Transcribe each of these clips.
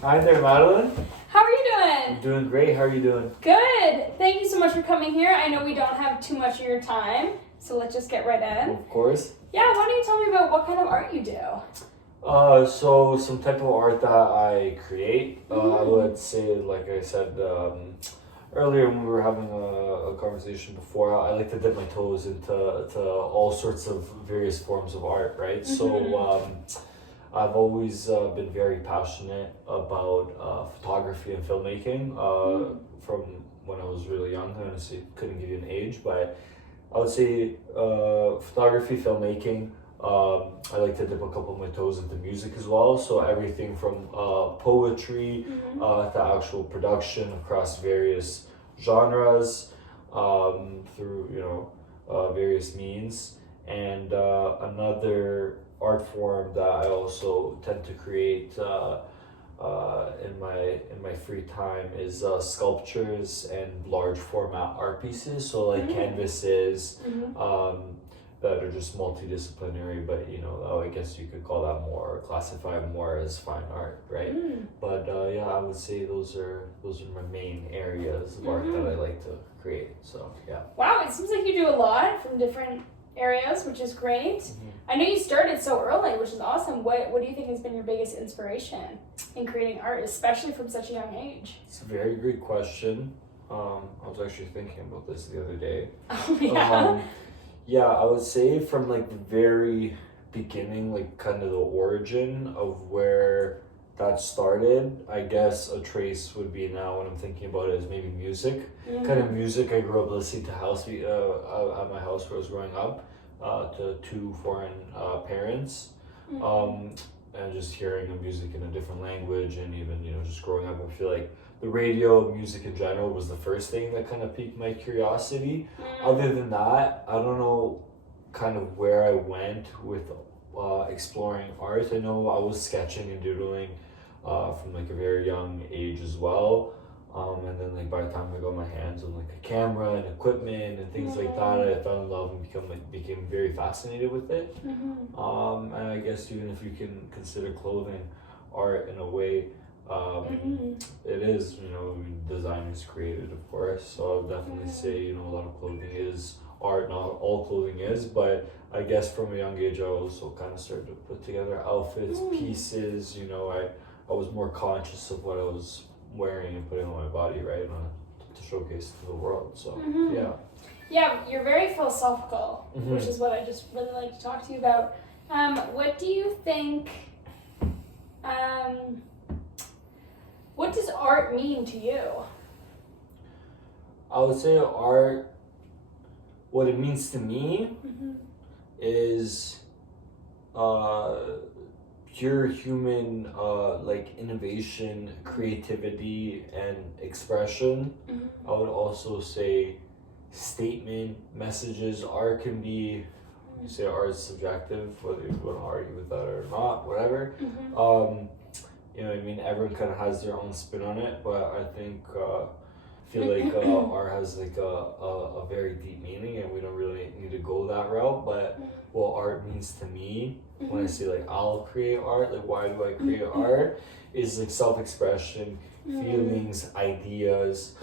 Hi there, Madeline. How are you doing? I'm doing great. How are you doing? Good. Thank you so much for coming here. I know we don't have too much of your time, so let's just get right in. Of course. Yeah, why don't you tell me about what kind of art you do? So some type of art that I create. I would say, like I said earlier when we were having a conversation before, I like to dip my toes into all sorts of various forms of art, right? So I've always been very passionate about photography and filmmaking from when I was really young. I honestly couldn't give you an age, but I would say photography, filmmaking. I like to dip a couple of my toes into music as well. So everything from poetry to actual production across various genres through various means. And another art form that I also tend to create in my free time is sculptures and large format art pieces. So like canvases that are just multidisciplinary, but I guess you could call that more, classify more as fine art, right? But yeah, I would say those are my main areas of art that I like to create. So yeah. Wow, it seems like you do a lot from different areas, which is great. I know you started so early, which is awesome. What do you think has been your biggest inspiration in creating art, especially from such a young age? It's a very good question. I was actually thinking about this the other day. Oh, yeah. Yeah, I would say from like the very beginning, like kind of the origin of where that started, I guess a trace would be now when I'm thinking about it is maybe music. Kind of music I grew up listening to at my house where I was growing up, to two foreign parents. And just hearing the music in a different language, and even just growing up, I feel like the radio, music in general, was the first thing that kind of piqued my curiosity. Other than that, I don't know kind of where I went with exploring art. I know I was sketching and doodling from like a very young age as well. And then like by the time I got my hands on like a camera and equipment and things like that, I fell in love and became very fascinated with it. And I guess even if you can consider clothing art in a way, it is, design is created, of course. So I would definitely say, a lot of clothing is art. Not all clothing is, but I guess from a young age I also kind of started to put together outfits, pieces. I was more conscious of what I was wearing and putting on my body, right, to showcase to the world. So yeah, you're very philosophical, which is what I just really like to talk to you about. What do you think, what does art mean to you? I would say art, what it means to me is pure human like innovation, creativity, and expression. I would also say statement, messages. Art can be, you say art is subjective, whether you want to argue with that or not, whatever. I mean, everyone kind of has their own spin on it, but I think feel like art has like a very deep meaning, and we don't really need to go that route. But what art means to me, when I say like I'll create art, like why do I create art, is like self-expression, feelings, ideas.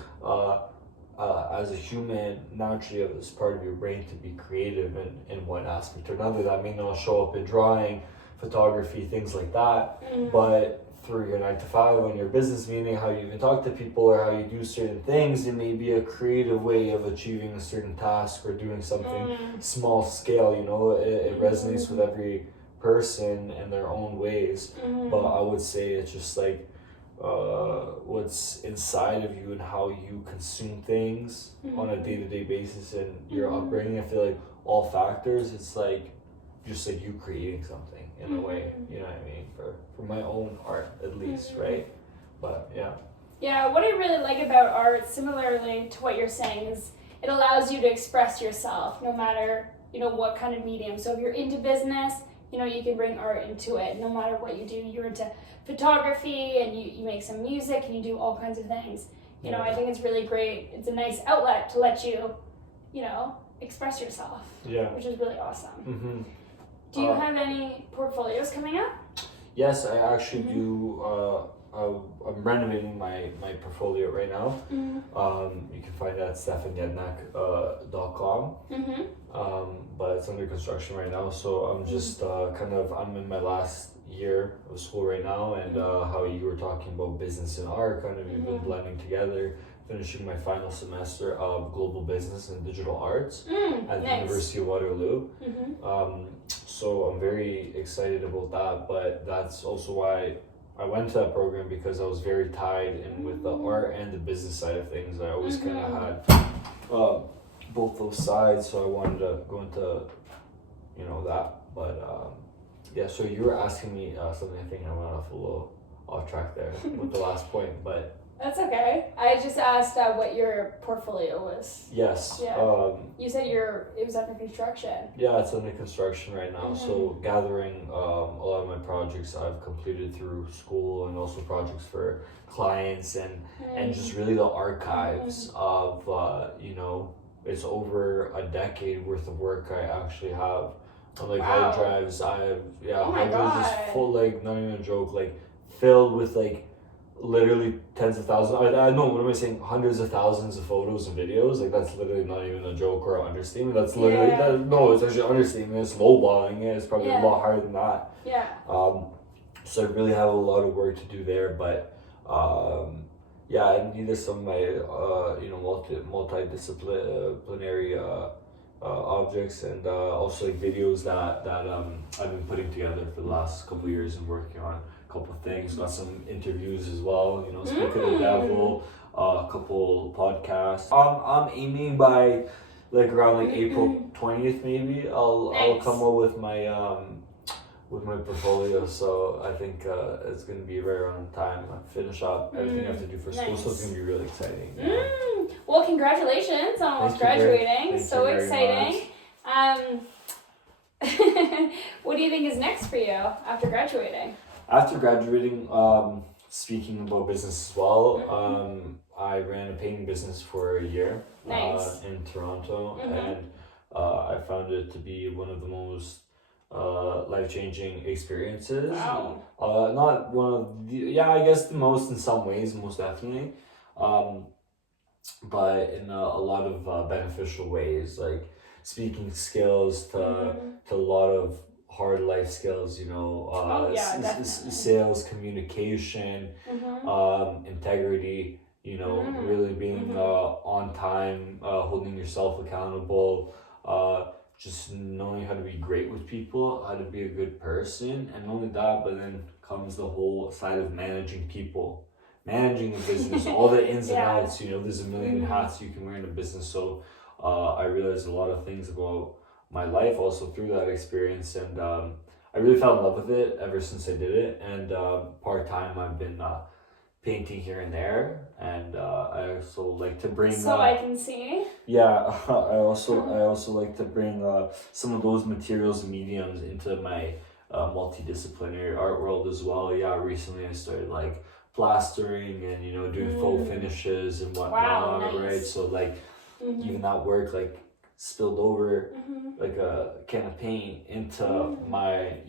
As a human, naturally you have this part of your brain to be creative in one aspect or another. That may not show up in drawing, photography, things like that, but through your 9 to 5 on your business meeting, how you even talk to people or how you do certain things, it may be a creative way of achieving a certain task or doing something small scale. It resonates with every person in their own ways. But I would say it's just like what's inside of you and how you consume things on a day-to-day basis and your upbringing. I feel like all factors, it's like just like you creating something in a way, you know what I mean, for my own art at least, right? But yeah, what I really like about art, similarly to what you're saying, is it allows you to express yourself no matter what kind of medium. So if you're into business, you can bring art into it no matter what you do. You're into photography and you make some music and you do all kinds of things. I think it's really great. It's a nice outlet to let you express yourself, which is really awesome. Do you have any portfolios coming up? Yes, I actually do. renovating my portfolio right now. You can find that at stefanjednak.com. But it's under construction right now, so I'm just I'm in my last year of school right now, and how you were talking about business and art, kind of even blending together, finishing my final semester of global business and digital arts at the University of Waterloo. So I'm very excited about that, but that's also why I went to that program, because I was very tied in with the art and the business side of things. I always kind of had both those sides, so I wanted to go into that. But yeah, so you were asking me something. I think I went off a little off track there with the last point, but that's okay. I just asked what your portfolio was. Yes. Yeah. You said it was under construction. Yeah, it's under construction right now. So gathering a lot of my projects I've completed through school, and also projects for clients, and just really the archives of it's over a decade worth of work I actually have. On hard drives, I have hard drives just full, not even a joke, filled with literally tens of thousands. I know, what am I saying? Hundreds of thousands of photos and videos. That's literally not even a joke or an understatement. That's literally it's actually an understatement. It's lowballing it. It's probably a lot higher than that. Yeah. So I really have a lot of work to do there, but and these are some of my multidisciplinary objects, and also videos that I've been putting together for the last couple of years and working on. Couple things, got some interviews as well, speaking of the devil, a couple podcasts. I'm aiming by around April 20th maybe I'll come up with my portfolio, so I think it's gonna be right around time I finish up everything I have to do for school, so it's gonna be really exciting. Well, congratulations on almost graduating. So exciting. What do you think is next for you after graduating? After graduating, speaking about business as well, I ran a painting business for a year in Toronto, and I found it to be one of the most life-changing experiences. Wow. Not one of the, I guess the most in some ways, most definitely, but in a lot of beneficial ways, speaking skills to a lot of hard life skills, sales, communication, integrity, really being on time, holding yourself accountable, just knowing how to be great with people, how to be a good person, and not only that, but then comes the whole side of managing people, managing a business, all the ins and outs, there's a million hats you can wear in a business, so I realized a lot of things about my life also through that experience, and I really fell in love with it ever since I did it. And part-time I've been painting here and there, and I also like to bring I can see. I also like to bring some of those materials and mediums into my multidisciplinary art world as well. Recently I started plastering and doing faux finishes and whatnot. Wow, nice. Right, so even that work spilled over a can of paint into my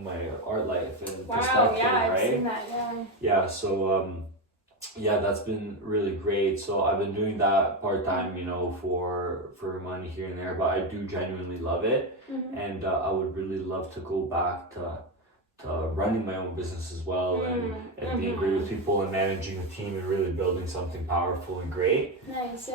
my art life and perspective, I've right? seen that. So that's been really great. So I've been doing that part-time for money here and there, but I do genuinely love it, and I would really love to go back to running my own business as well, and being great with people and managing a team and really building something powerful and great. Nice.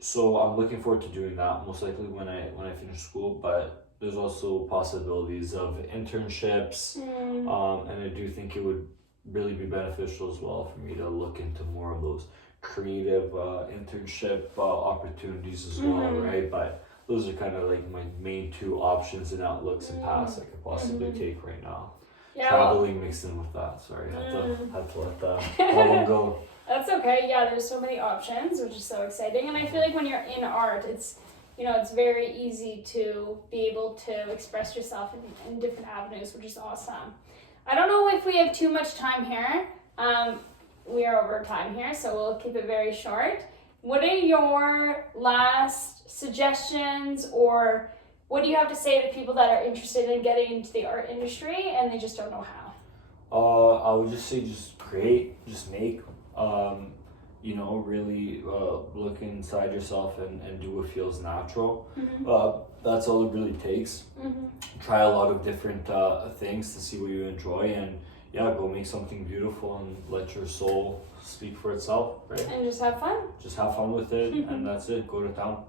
So I'm looking forward to doing that most likely when I finish school, but there's also possibilities of internships, and I do think it would really be beneficial as well for me to look into more of those creative internship opportunities as well, right? But those are kind of my main two options and outlooks and paths I could possibly take right now. Traveling mixed in with that. Sorry, had to let that one go. That's okay. There's so many options, which is so exciting. And I feel like when you're in art, it's it's very easy to be able to express yourself in different avenues, which is awesome. I don't know if we have too much time here. We are over time here, so we'll keep it very short. What are your last suggestions, or what do you have to say to people that are interested in getting into the art industry and they just don't know how? I would just say just create, just make. You know, really look inside yourself and do what feels natural. That's all it really takes. Try a lot of different things to see what you enjoy, and yeah, go make something beautiful and let your soul speak for itself, right? And just have fun. Just have fun with it, and that's it. Go to town.